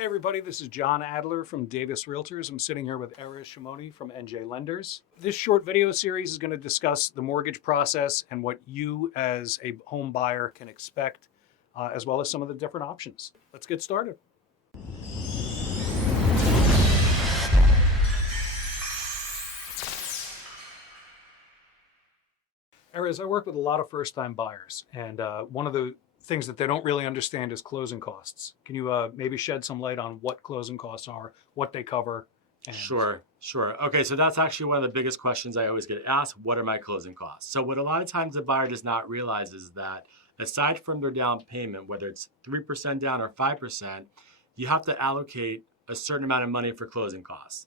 Hey everybody, this is John Adler from Davis Realtors. I'm sitting here with Erez Shimoni from NJ Lenders. This short video series is going to discuss the mortgage process and what you as a home buyer can expect, as well as some of the different options. Let's get started. Erez, I work with a lot of first-time buyers, and one of the things that they don't really understand is closing costs. Can you maybe shed some light on what closing costs are, what they cover? Sure. Okay, so that's actually one of the biggest questions I always get asked. What are my closing costs? So what a lot of times the buyer does not realize is that aside from their down payment, whether it's 3% down or 5%, you have to allocate a certain amount of money for closing costs.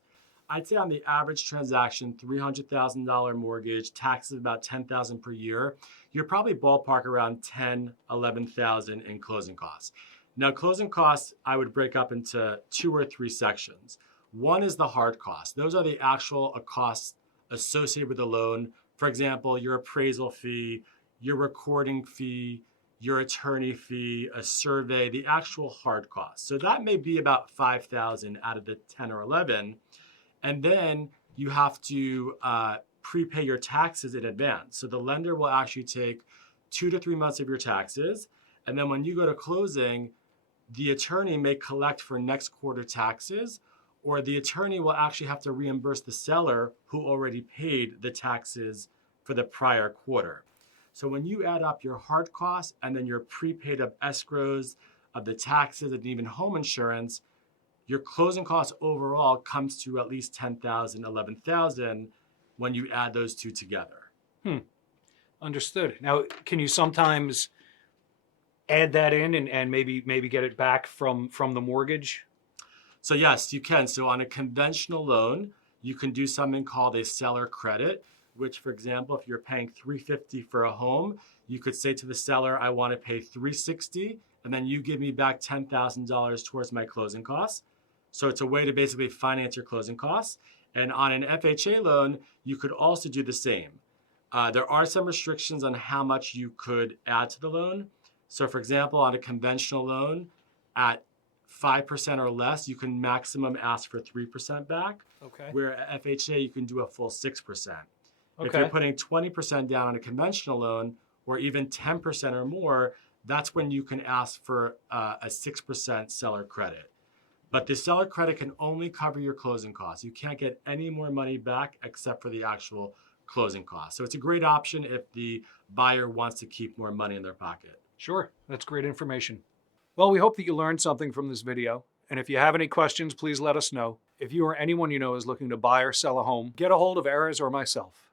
I'd say on the average transaction, $300,000 mortgage, taxes about $10,000 per year, you're probably ballpark around $10,000, $11,000 in closing costs. Now, closing costs, I would break up into 2 or 3 sections. One is the hard costs. Those are the actual costs associated with the loan. For example, your appraisal fee, your recording fee, your attorney fee, a survey, the actual hard costs. So that may be about $5,000 out of the 10 or 11. And then you have to prepay your taxes in advance. So the lender will actually take 2 to 3 months of your taxes. And then when you go to closing, the attorney may collect for next quarter taxes, or the attorney will actually have to reimburse the seller who already paid the taxes for the prior quarter. So when you add up your hard costs and then your prepaid of escrows, of the taxes, and even home insurance, your closing costs overall comes to at least $10,000, $11,000 when you add those two together. Understood. Now, can you sometimes add that in and maybe get it back from the mortgage? So yes, you can. So on a conventional loan, you can do something called a seller credit, which, for example, if you're paying $350 for a home, you could say to the seller, I want to pay $360, and then you give me back $10,000 towards my closing costs. So it's a way to basically finance your closing costs. And on an FHA loan, you could also do the same. There are some restrictions on how much you could add to the loan. So for example, on a conventional loan at 5% or less, you can maximum ask for 3% back. Okay. Where at FHA, you can do a full 6%. Okay. If you're putting 20% down on a conventional loan, or even 10% or more, that's when you can ask for a 6% seller credit. But the seller credit can only cover your closing costs. You can't get any more money back except for the actual closing costs. So it's a great option if the buyer wants to keep more money in their pocket. Sure, that's great information. Well, we hope that you learned something from this video. And if you have any questions, please let us know. If you or anyone you know is looking to buy or sell a home, get a hold of Erez or myself.